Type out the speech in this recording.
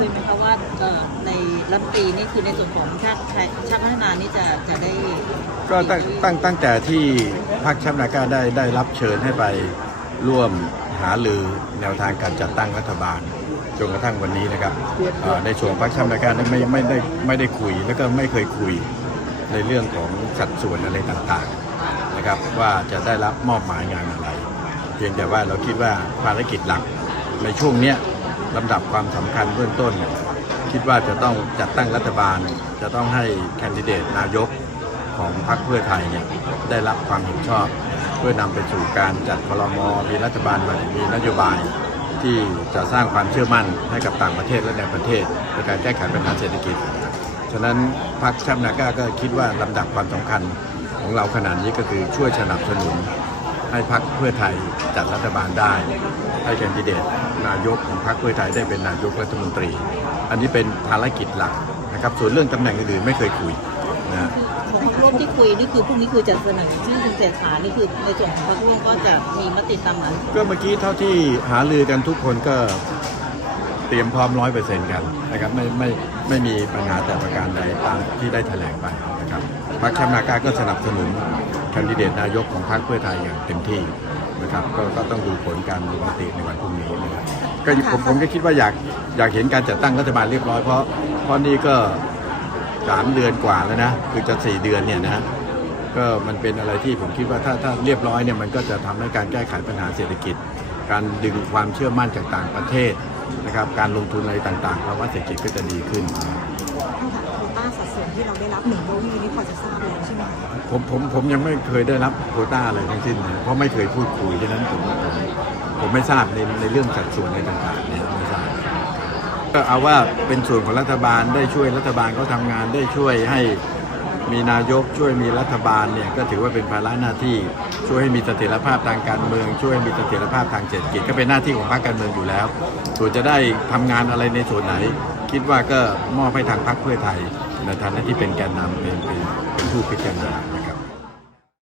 คุยไหมคะว่าเอ่อในรัฐมนตรีนี่คือในส่วนของชาติไทยชาติพัฒนานี่จะจะได้ ก็ตั้งตั้งตั้งแต่ที่พรรคชาตินาก้าได้ได้รับเชิญให้ไปร่วมหาลือแนวทางการจัดตั้งรัฐบาลจนกระทั่งวันนี้นะครับเอ่อในส่วนพรรคชาตินาก้านั้นไม่ไม่ได้ไม่ได้คุยแล้วก็ไม่เคยคุยในเรื่องของสัดส่วนอะไรต่างๆนะครับ ว่าจะได้รับมอบหมายงานอะไร เพียงแต่ว่าเราคิดว่าภารกิจหลักในช่วงเนี้ย ลำดับความสำคัญเบื้องต้นคิดว่าจะต้องจัดตั้งรัฐบาล จะต้องให้แคนดิเดตนายกของพรรคเพื่อไทยเนี่ยได้รับความเห็นชอบ เพื่อนำไปสู่การจัดคลมมีรัฐบาลใหม่มีนโยบายที่จะสร้างความเชื่อมั่นให้กับต่างประเทศและในประเทศในการแก้ไขปัญหาเศรษฐกิจ ฉะนั้นพรรคชาตินาก้าก็คิดว่าลำดับความสำคัญของเราขนาดนี้ก็คือช่วยสนับสนุน ให้พรรคเพื่อไทยจัดรัฐบาลได้ ให้แคนดิเดตนายกของพรรคเพื่อไทยได้เป็นนายกรัฐมนตรี อันนี้เป็นภารกิจหลักนะครับ ส่วนเรื่องตำแหน่งอื่นๆไม่เคยคุยนะของพรรคร่วมที่คุยนี่คือพรุ่งนี้คือจะเสนอชื่อคุณเศรษฐานี่คือในส่วนของพรรคร่วมก็จะมีมติตามนั้นก็เมื่อกี้เท่าที่หาลือกันทุกคนก็ เตรียมพร้อมร้อยเปอร์เซ็นต์กันนะครับไม่ไม่ไม่มีปัญหาแต่ประการใดตามที่ได้แถลงไปนะครับพรรคชนาก้าก็สนับสนุนแคนดิเดตนายกของพรรคเพื่อไทยอย่างเต็มที่นะครับก็ก็ต้องดูผลการลงมติในวันพรุ่งนี้นะครับก็ผมผมก็คิดว่าอยากอยากเห็นการจัดตั้งรัฐบาลเรียบร้อยเพราะเพราะนี่ก็สามเดือนกว่าแล้วนะคือจะสี่เดือนเนี่ยนะก็มันเป็นอะไรที่ผมคิดว่าถ้าถ้าเรียบร้อยเนี่ยมันก็จะทำให้การแก้ไขปัญหาเศรษฐกิจ การดึงความเชื่อมั่นจากต่างประเทศ นะครับการลงทุนอะไรต่างๆภาวะเศรษฐกิจก็จะดีขึ้นถ้าแบบโควต้าสัดส่วนที่เราได้รับหนึ่งโดสนี้พอจะทราบแล้วใช่ไหมคะผมผมผมยังไม่เคยได้รับโควต้าอะไรทั้งสิ้นนะเพราะไม่เคยพูดคุยฉะนั้นผมผมผมไม่ทราบในในเรื่องสัดส่วนอะไรต่างๆเนี่ยไม่ทราบก็เอาว่าเป็นส่วนของรัฐบาลได้ช่วยรัฐบาลเขาทำงานได้ช่วยให้ มีนายกช่วยมีรัฐบาลเนี่ยก็ถือว่าเป็นภาระหน้าที่ช่วยให้มีเสถียรภาพทางการเมือง ช่วยให้มีเสถียรภาพทางเศรษฐกิจก็เป็นหน้าที่ของพรรคการเมืองอยู่แล้ว ส่วนจะได้ทำงานอะไรในส่วนไหน คิดว่าก็มอบให้ทางพรรคเพื่อไทยในฐานะที่เป็นแกนนำเป็นเป็นผู้พิจารณา